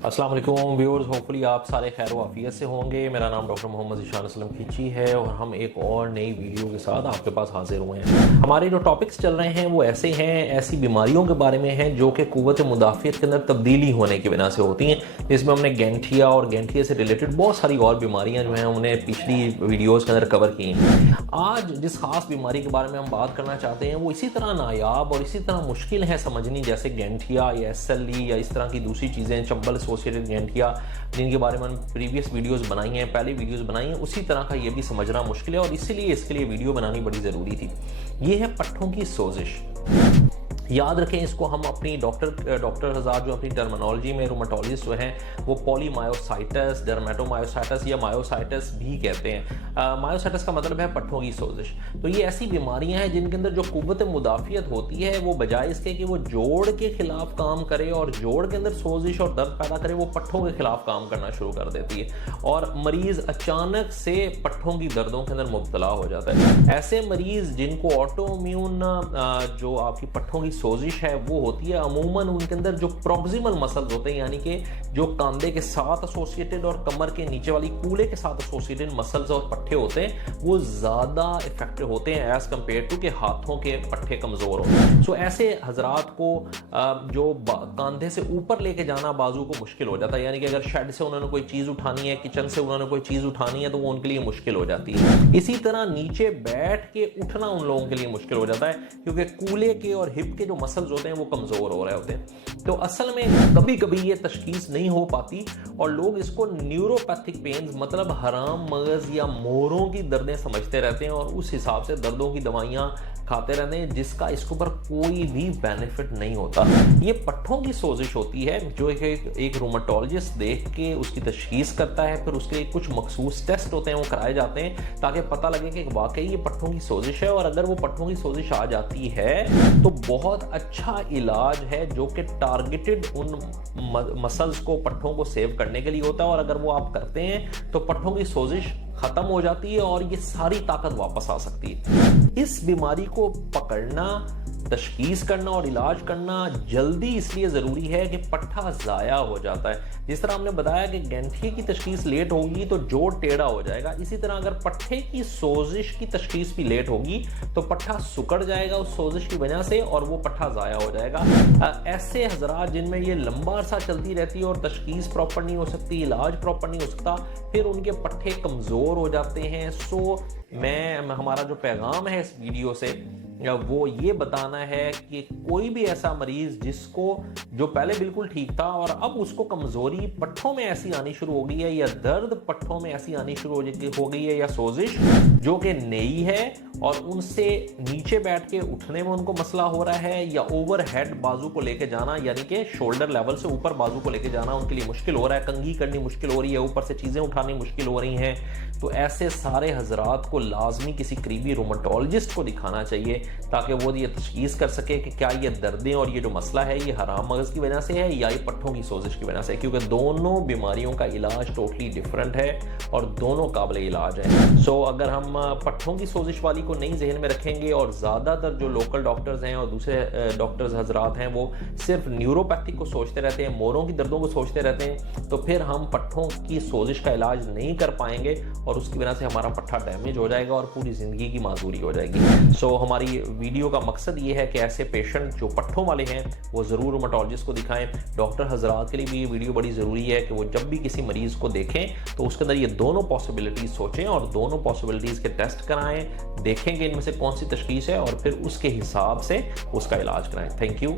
अस्सलाम वालेकुम viewers, hopefully आप सारे खैर वाफियत से होंगे। मेरा नाम डॉक्टर मोहम्मद ज़ीशान असलम खींची है और हम एक और नई वीडियो के साथ आपके पास हाजिर हुए हैं। हमारे जो टॉपिक्स चल रहे हैं वो ऐसे हैं, ऐसी बीमारियों के बारे में हैं जो कि क़ुव्वत मुदाफ़ियत के अंदर तब्दीली होने की वजह से होती हैं। इसमें हमने गैंठिया और गैंठिया से रिलेटेड बहुत सारी और बीमारियाँ जो हैं उन्हें पिछली वीडियोज़ के अंदर कवर की हैं। आज जिस खास बीमारी के बारे में हम बात करना चाहते हैं वो इसी तरह नायाब और इसी तरह मुश्किल है समझनी जैसे गैंठिया या SLE या इस तरह की दूसरी चीज़ें, चंबल एसोसिएटेड गैंठिया, जिनके बारे में हमने प्रीवियस वीडियोस बनाई हैं, पहली वीडियोस बनाई हैं, उसी तरह का ये भी समझना मुश्किल है और इसीलिए इसके लिए वीडियो बनानी बड़ी ज़रूरी थी। ये है पट्ठों की सोजिश। याद रखें इसको, हम अपनी डॉक्टर हज़ार जो अपनी टर्मिनोलॉजी में रूमेटोलॉजिस्ट जो हैं वो पॉलीमायोसाइटिस, डर्मेटोमायोसाइटिस या मायोसाइटिस भी कहते हैं। मायोसाइटिस का मतलब है पट्ठों की सोजिश। तो ये ऐसी बीमारियां हैं जिनके अंदर जो क़ुव्वत मुदाफ़ियत होती है वो बजाय इसके कि वो जोड़ के खिलाफ काम करे और जोड़ के अंदर सोजिश और दर्द पैदा करे, वो पट्ठों के खिलाफ काम करना शुरू कर देती है और मरीज़ अचानक से पट्ठों की दर्दों के अंदर मुब्तला हो जाता है। ऐसे मरीज़ जिनको ऑटोइम्यून जो आपकी पट्ठों की सोजिश है वो होती है, अमूमन उनके अंदर जो प्रॉक्सिमल मसल्स होते हैं यानी कि जो कंधे के साथ एसोसिएटेड और कमर के नीचे वाली कूल्हे के साथ एसोसिएटेड मसल्स और पट्ठे होते हैं वो ज़्यादा इफेक्टिव होते हैं एज कम्पेयर टू के हाथों के पट्ठे कमज़ोर होते हैं। सो ऐसे हजरात को जो कंधे से ऊपर लेके जाना बाजू को मुश्किल हो जाता है, यानी कि अगर शेड से उन्होंने कोई चीज़ उठानी है, किचन से उन्होंने कोई चीज़ उठानी है तो वो उनके लिए मुश्किल हो जाती है। इसी तरह नीचे बैठ के उठना उन लोगों के लिए मुश्किल हो जाता है क्योंकि कूल्हे के और हिप के जो मसल्स होते हैं वो कमज़ोर हो रहे होते हैं। तो असल में कभी कभी ये तशखीस नहीं हो पाती और लोग इसको न्यूरोपैथिक पेन्स मतलब हराम मगज़ या मोरों की दर्दें समझते रहते हैं और उस हिसाब से दर्दों की दवाइयाँ खाते रहते हैं जिसका इसके ऊपर कोई भी बेनिफिट नहीं होता। ये पट्ठों की सोजिश होती है जो एक रूमेटोलॉजिस्ट देख के उसकी तशखीस करता है, फिर उसके लिए कुछ मखसूस टेस्ट होते हैं वो कराए जाते हैं ताकि पता लगे कि वाकई ये पट्ठों की सोजिश है। और अगर वो पट्ठों की सोजिश आ जाती है तो बहुत अच्छा इलाज है जो कि टारगेटेड उन मसल्स को, पट्ठों को सेव करने के लिए होता है और अगर वो आप करते हैं तो पट्ठों की सोजिश खत्म हो जाती है और ये सारी ताकत वापस आ सकती है। इस बीमारी को पकड़ना, तशखीस करना और इलाज करना जल्दी इसलिए ज़रूरी है कि पट्ठा ज़ाया हो जाता है। जिस तरह हमने बताया कि गैंठिया की तशखीस लेट होगी तो जोड़ टेढ़ा हो जाएगा, इसी तरह अगर पट्ठे की सोजिश की तशखीस भी लेट होगी तो पट्ठा सुकड़ जाएगा उस सोजिश की वजह से और वो पट्ठा ज़ाया हो जाएगा। ऐसे हजरात जिनमें ये लंबा अरसा चलती रहती है और तशखीस प्रॉपर नहीं हो सकती, इलाज प्रॉपर नहीं हो सकता, फिर उनके पट्ठे कमज़ोर हो जाते हैं। सो हमारा जो पैगाम है इस वीडियो से वो ये बताना है कि कोई भी ऐसा मरीज जिसको जो पहले बिल्कुल ठीक था और अब उसको कमजोरी पट्ठों में ऐसी आनी शुरू हो गई है या दर्द पट्ठों में ऐसी आनी शुरू हो गई है या सोजिश जो कि नई है और उनसे नीचे बैठ के उठने में उनको मसला हो रहा है या ओवर हेड बाजू को लेके जाना यानी कि शोल्डर लेवल से ऊपर बाजू को लेके जाना उनके लिए मुश्किल हो रहा है, कंघी करनी मुश्किल हो रही है, ऊपर से चीज़ें उठानी मुश्किल हो रही हैं, तो ऐसे सारे हजरात को लाजमी किसी करीबी रूमेटोलॉजिस्ट को दिखाना चाहिए ताकि वो ये तशखीस कर सके कि क्या ये दर्दें और ये जो मसला है ये हराम मगज़ की वजह से है या ये पट्ठों की सोजिश की वजह से, क्योंकि दोनों बीमारियों का इलाज टोटली डिफरेंट है और दोनों काबिल इलाज है। सो अगर हम पट्ठों की सोजिश वाली को नहीं जहन में रखेंगे और ज़्यादातर जो लोकल डॉक्टर्स हैं और दूसरे डॉक्टर्स हजरात हैं वो सिर्फ न्यूरोपैथिक को सोचते रहते हैं, मोरों की दर्दों को सोचते रहते हैं, तो फिर हम पट्ठों की सोजिश का इलाज नहीं कर पाएंगे और उसकी वजह से हमारा पट्ठा डैमेज हो जाएगा और पूरी ज़िंदगी की माजूरी हो जाएगी। सो हमारी वीडियो का मकसद ये है कि ऐसे पेशेंट जो पट्ठों वाले हैं वो ज़रूर रूमेटोलॉजिस्ट को दिखाएं। डॉक्टर हजरात के लिए भी ये वीडियो बड़ी ज़रूरी है कि वो जब भी किसी मरीज़ को देखें तो उसके अंदर ये दोनों पॉसिबिलिटीज़ सोचें और दोनों पॉसिबिलिटीज़ के टेस्ट कराएं, देखेंगे इनमें से कौन सी तशखीस है और फिर उसके हिसाब से उसका इलाज कराएं। Thank you.